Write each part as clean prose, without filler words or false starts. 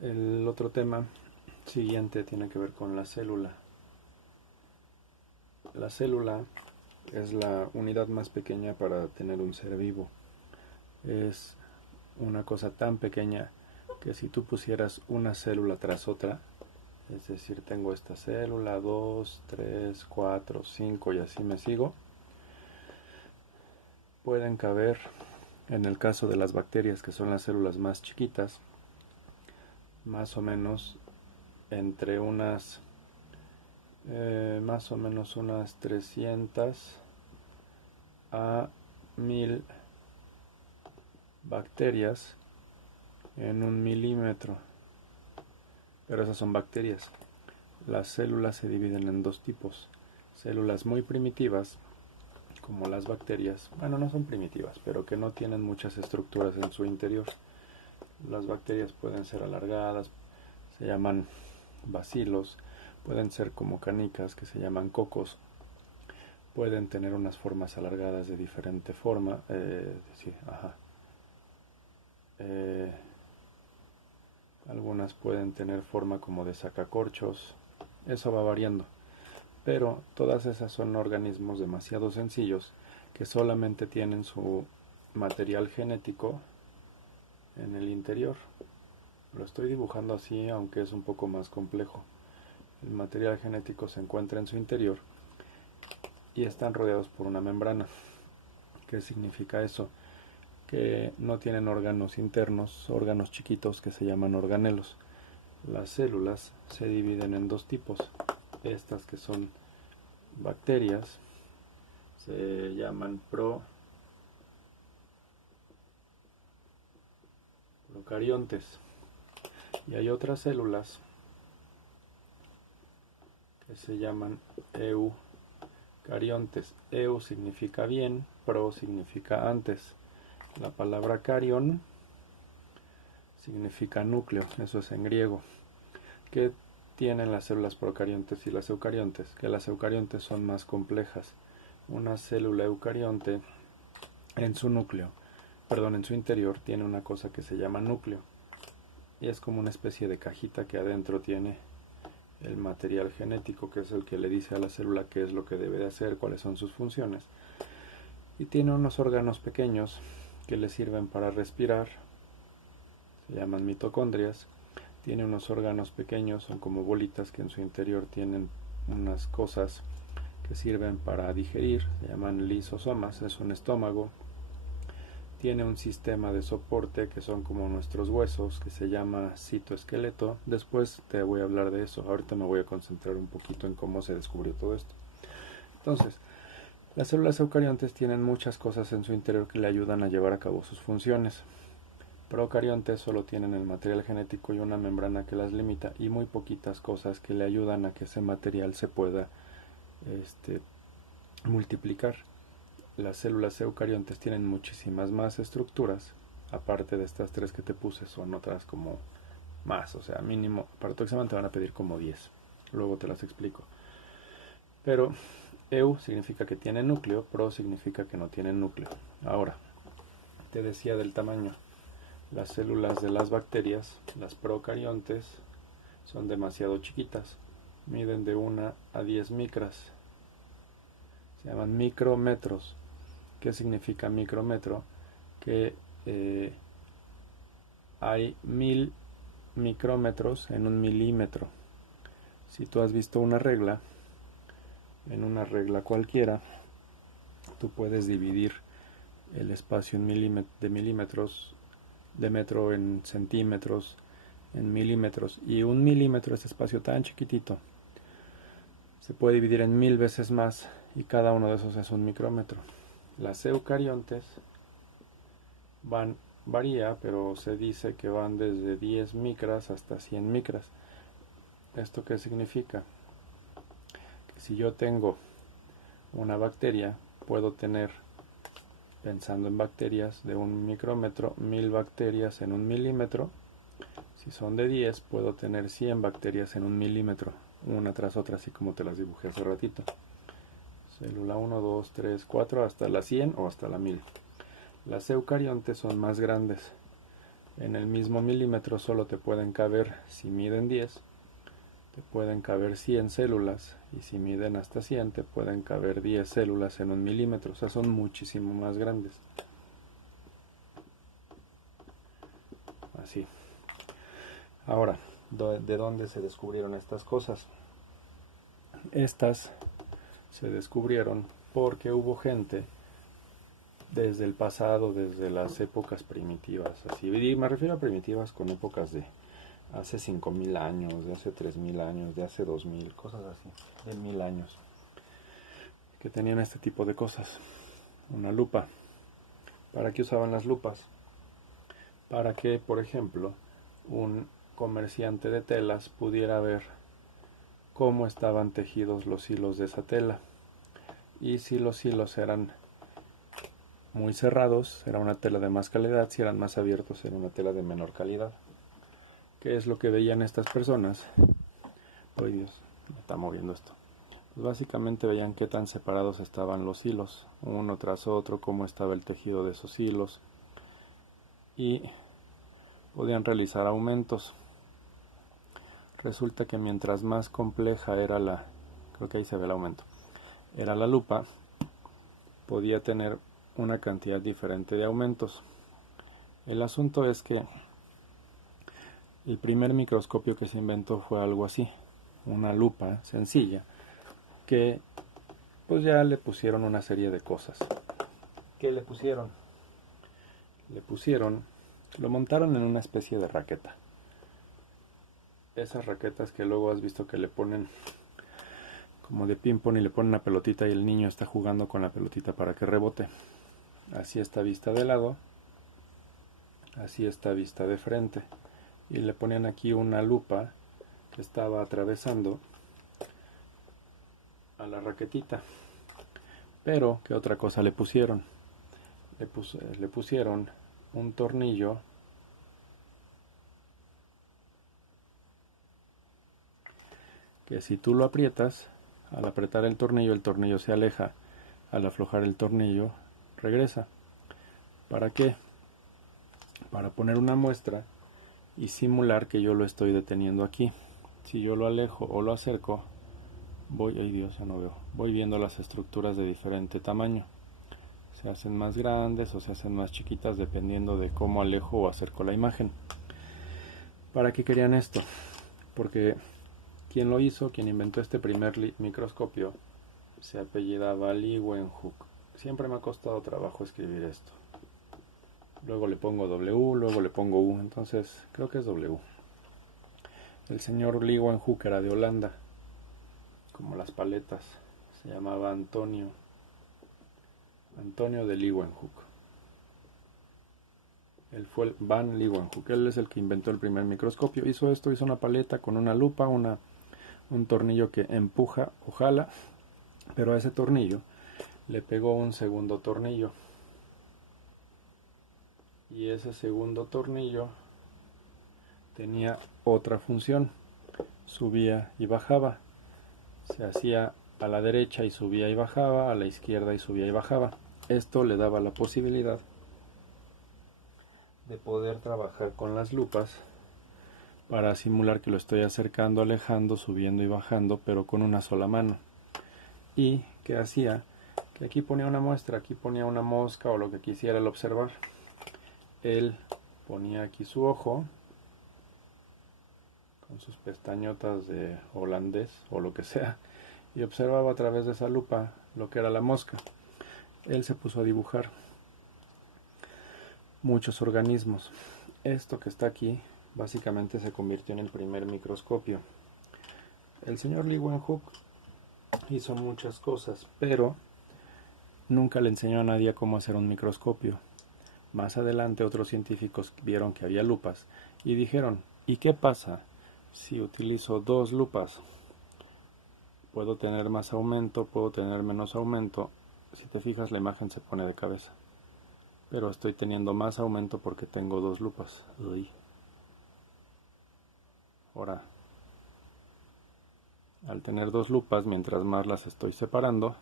El otro tema siguiente tiene que ver con la célula. La célula es la unidad más pequeña para tener un ser vivo. Es una cosa tan pequeña que si tú pusieras una célula tras otra, es decir, tengo esta célula, 2, 3, 4, 5 y así me sigo, pueden caber, en el caso de las bacterias, que son las células más chiquitas, más o menos entre más o menos unas 300 a 1000 bacterias en 1 milímetro. Pero esas son bacterias. Las células se dividen en dos tipos. Células muy primitivas, como las bacterias. Bueno, no son primitivas, pero que no tienen muchas estructuras en su interior. Las bacterias pueden ser alargadas, se llaman bacilos. Pueden ser como canicas, que se llaman cocos. Pueden tener unas formas alargadas de diferente forma. Sí, ajá. Algunas pueden tener forma como de sacacorchos. Eso va variando. Pero todas esas son organismos demasiado sencillos que solamente tienen su material genético en el interior. Lo estoy dibujando así, aunque es un poco más complejo. El material genético se encuentra en su interior y están rodeados por una membrana. ¿Qué significa eso? Que no tienen órganos internos, órganos chiquitos que se llaman organelos. Las células se dividen en dos tipos. Estas que son bacterias se llaman procariontes. Y hay otras células que se llaman eucariontes. Eu significa bien, pro significa antes. La palabra carión significa núcleo, eso es en griego. ¿Qué tienen las células procariontes y las eucariontes? Que las eucariontes son más complejas. Una célula eucarionte en su núcleo, en su interior tiene una cosa que se llama núcleo. Y es como una especie de cajita que adentro tiene el material genético, que es el que le dice a la célula qué es lo que debe de hacer, cuáles son sus funciones. Y tiene unos órganos pequeños que le sirven para respirar, se llaman mitocondrias. Tiene unos órganos pequeños, son como bolitas que en su interior tienen unas cosas que sirven para digerir, se llaman lisosomas, es un estómago. Tiene un sistema de soporte que son como nuestros huesos, que se llama citoesqueleto. Después te voy a hablar de eso. Ahorita me voy a concentrar un poquito en cómo se descubrió todo esto. Entonces, las células eucariontes tienen muchas cosas en su interior que le ayudan a llevar a cabo sus funciones. Procariontes solo tienen el material genético y una membrana que las limita, y muy poquitas cosas que le ayudan a que ese material se pueda multiplicar. Las células eucariontes tienen muchísimas más estructuras, aparte de estas tres que te puse, son otras como más, o sea, mínimo, para tu examen te van a pedir como 10, luego te las explico. Pero eu significa que tiene núcleo, pro significa que no tiene núcleo. Ahora, te decía del tamaño. Las células de las bacterias, las procariontes, son demasiado chiquitas, miden de 1 a 10 micras, se llaman micrómetros. ¿Qué significa micrómetro? Que hay 1000 micrómetros en 1 milímetro. Si tú has visto una regla, en una regla cualquiera, tú puedes dividir el espacio de milímetros, de metro en centímetros, en milímetros, y 1 milímetro, este espacio tan chiquitito, se puede dividir en 1000 veces más, y cada uno de esos es un micrómetro. Las eucariontes varía, pero se dice que van desde 10 micras hasta 100 micras. ¿Esto qué significa? Que si yo tengo una bacteria, puedo tener, pensando en bacterias de 1 micrómetro, 1000 bacterias en 1 milímetro. Si son de 10, puedo tener 100 bacterias en 1 milímetro, una tras otra, así como te las dibujé hace ratito. Célula 1, 2, 3, 4, hasta la 100 o hasta la 1000. Las eucariontes son más grandes. En el mismo milímetro solo te pueden caber, si miden 10, te pueden caber 100 células, y si miden hasta 100 te pueden caber 10 células en un milímetro, o sea, son muchísimo más grandes. Así. Ahora, ¿de dónde se descubrieron estas cosas? Estas se descubrieron porque hubo gente desde el pasado, desde las épocas primitivas, así, y me refiero a primitivas con épocas de hace 5000 años, de hace 3000 años, de hace 2000, cosas así, de 1000 años, que tenían este tipo de cosas. Una lupa. ¿Para qué usaban las lupas? Para que, por ejemplo, un comerciante de telas pudiera ver cómo estaban tejidos los hilos de esa tela, y si los hilos eran muy cerrados, era una tela de más calidad; si eran más abiertos, era una tela de menor calidad. ¿Qué es lo que veían estas personas? ¡Ay, Dios! Me está moviendo esto. Pues básicamente veían qué tan separados estaban los hilos, uno tras otro, cómo estaba el tejido de esos hilos, y podían realizar aumentos. Resulta que mientras más compleja era creo que ahí se ve el aumento, era la lupa, podía tener una cantidad diferente de aumentos. El asunto es que el primer microscopio que se inventó fue algo así, una lupa sencilla, que pues ya le pusieron una serie de cosas. ¿Qué le pusieron? Lo montaron en una especie de raqueta. Esas raquetas que luego has visto que le ponen como de ping pong y le ponen una pelotita y el niño está jugando con la pelotita para que rebote. Así está vista de lado, así está vista de frente, y le ponían aquí una lupa que estaba atravesando a la raquetita. Pero, ¿qué otra cosa le pusieron? Le pusieron un tornillo que, si tú lo aprietas, al apretar el tornillo se aleja; al aflojar el tornillo, regresa. ¿Para qué? Para poner una muestra y simular que yo lo estoy deteniendo aquí. Si yo lo alejo o lo acerco, ay Dios, ya no veo, voy viendo las estructuras de diferente tamaño. Se hacen más grandes o se hacen más chiquitas dependiendo de cómo alejo o acerco la imagen. ¿Para qué querían esto? Porque quien lo hizo, quien inventó este primer microscopio, se apellidaba Leeuwenhoek. Siempre me ha costado trabajo escribir esto. Luego le pongo W, luego le pongo U, entonces creo que es W. El señor Leeuwenhoek era de Holanda, como las paletas. Se llamaba Antonio de Leeuwenhoek. Él fue el Van Leeuwenhoek. Él es el que inventó el primer microscopio. Hizo una paleta con una lupa, un tornillo que empuja o jala, pero a ese tornillo le pegó un segundo tornillo, y ese segundo tornillo tenía otra función: subía y bajaba. Se hacía a la derecha y subía y bajaba, a la izquierda y subía y bajaba. Esto le daba la posibilidad de poder trabajar con las lupas para simular que lo estoy acercando, alejando, subiendo y bajando, pero con una sola mano. Y que hacía que aquí ponía una muestra, aquí ponía una mosca o lo que quisiera él observar. Él ponía aquí su ojo con sus pestañotas de holandés o lo que sea, y observaba a través de esa lupa lo que era la mosca. Él se puso a dibujar muchos organismos. Esto que está aquí básicamente se convirtió en el primer microscopio. El señor Leeuwenhoek hizo muchas cosas, pero nunca le enseñó a nadie cómo hacer un microscopio. Más adelante otros científicos vieron que había lupas y dijeron: ¿y qué pasa si utilizo dos lupas? Puedo tener más aumento, puedo tener menos aumento. Si te fijas, la imagen se pone de cabeza, pero estoy teniendo más aumento porque tengo dos lupas. Uy. Ahora, al tener dos lupas, mientras más las estoy separando,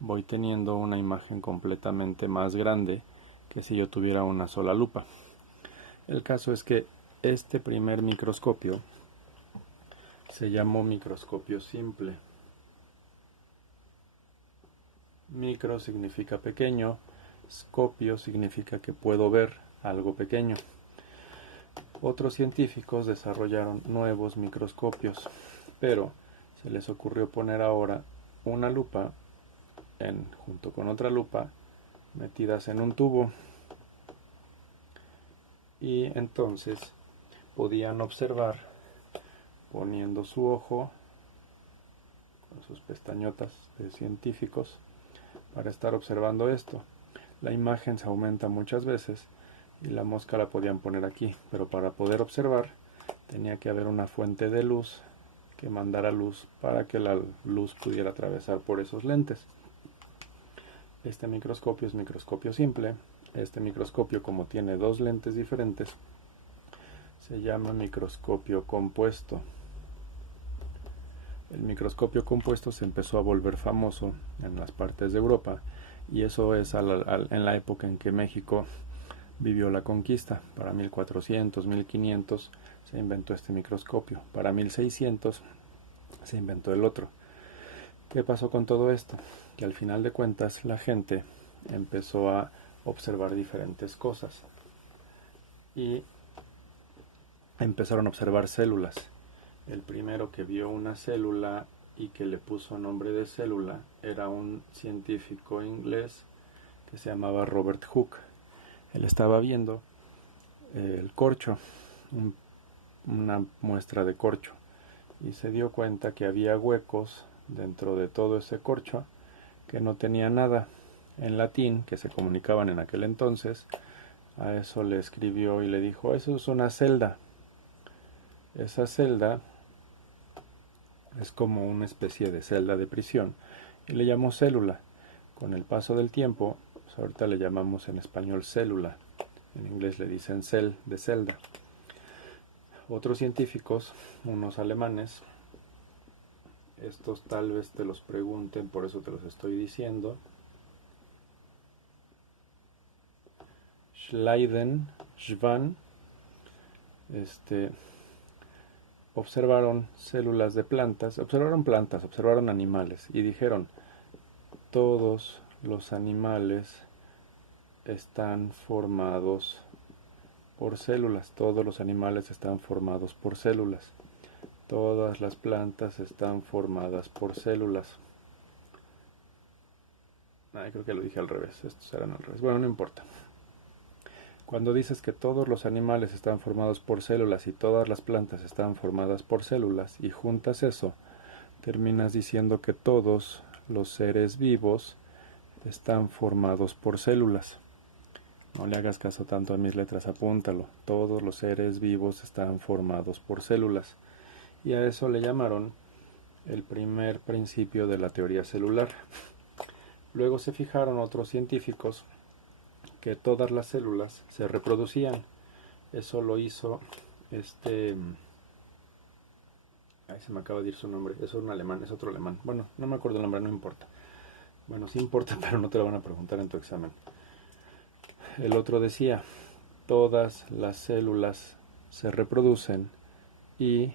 voy teniendo una imagen completamente más grande que si yo tuviera una sola lupa. El caso es que este primer microscopio se llamó microscopio simple. Micro significa pequeño, scopio significa que puedo ver algo pequeño. Otros científicos desarrollaron nuevos microscopios, pero se les ocurrió poner ahora una lupa junto con otra lupa metidas en un tubo, y entonces podían observar poniendo su ojo con sus pestañotas de científicos para estar observando esto. La imagen se aumenta muchas veces y la mosca la podían poner aquí, pero para poder observar tenía que haber una fuente de luz que mandara luz para que la luz pudiera atravesar por esos lentes. Este microscopio es microscopio simple. Este microscopio, como tiene dos lentes diferentes, se llama microscopio compuesto. El microscopio compuesto se empezó a volver famoso en las partes de Europa, y eso es en la época en que México vivió la conquista. Para 1400, 1500 se inventó este microscopio. Para 1600 se inventó el otro. ¿Qué pasó con todo esto? Que al final de cuentas la gente empezó a observar diferentes cosas y empezaron a observar células. El primero que vio una célula y que le puso nombre de célula era un científico inglés que se llamaba Robert Hooke. Él estaba viendo el corcho, una muestra de corcho, y se dio cuenta que había huecos dentro de todo ese corcho que no tenía nada. En latín, que se comunicaban en aquel entonces, a eso le escribió y le dijo: eso es una celda. Esa celda es como una especie de celda de prisión, y le llamó célula. Con el paso del tiempo, pues ahorita le llamamos en español célula. En inglés le dicen cell, de celda. Otros científicos, unos alemanes, estos tal vez te los pregunten, por eso te los estoy diciendo. Schleiden, Schwann, observaron células de plantas, observaron animales, y dijeron: todos los animales están formados por células, todos los animales están formados por células, todas las plantas están formadas por células. Creo que lo dije al revés, estos eran al revés, bueno, no importa. Cuando dices que todos los animales están formados por células y todas las plantas están formadas por células, y juntas eso, terminas diciendo que todos los seres vivos están formados por células. No le hagas caso tanto a mis letras, apúntalo. Todos los seres vivos están formados por células. Y a eso le llamaron el primer principio de la teoría celular. Luego se fijaron otros científicos que todas las células se reproducían. Eso lo hizo ahí se me acaba de ir su nombre, es un alemán, es otro alemán. Bueno, no me acuerdo el nombre, no importa. Bueno, sí importa, pero no te lo van a preguntar en tu examen. El otro decía: todas las células se reproducen y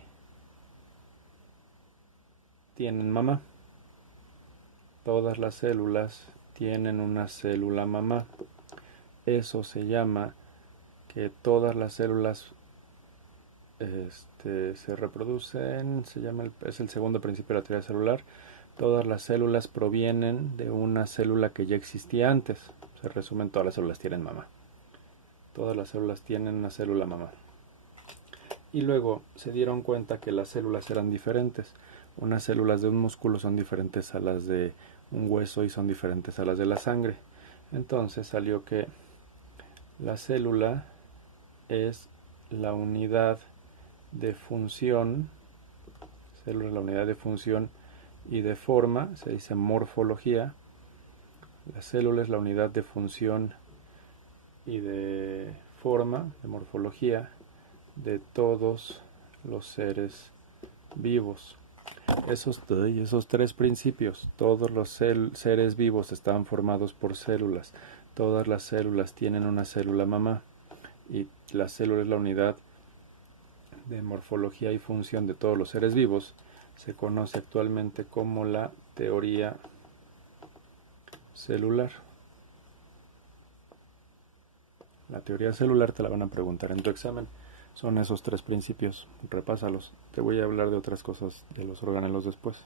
tienen mamá. Todas las células tienen una célula mamá. Eso se llama que todas las células se reproducen, es el segundo principio de la teoría celular. Todas las células provienen de una célula que ya existía antes. Se resumen: todas las células tienen mamá. Todas las células tienen una célula mamá. Y luego se dieron cuenta que las células eran diferentes. Unas células de un músculo son diferentes a las de un hueso y son diferentes a las de la sangre. Entonces salió que la célula es la unidad de función, la unidad de función y de forma, se dice morfología. La célula es la unidad de función y de forma, de morfología, de todos los seres vivos. Esos tres principios: todos los seres vivos están formados por células, todas las células tienen una célula mamá, y la célula es la unidad de morfología y función de todos los seres vivos, se conoce actualmente como la teoría celular. La teoría celular te la van a preguntar en tu examen. Son esos tres principios, repásalos. Te voy a hablar de otras cosas de los organelos después.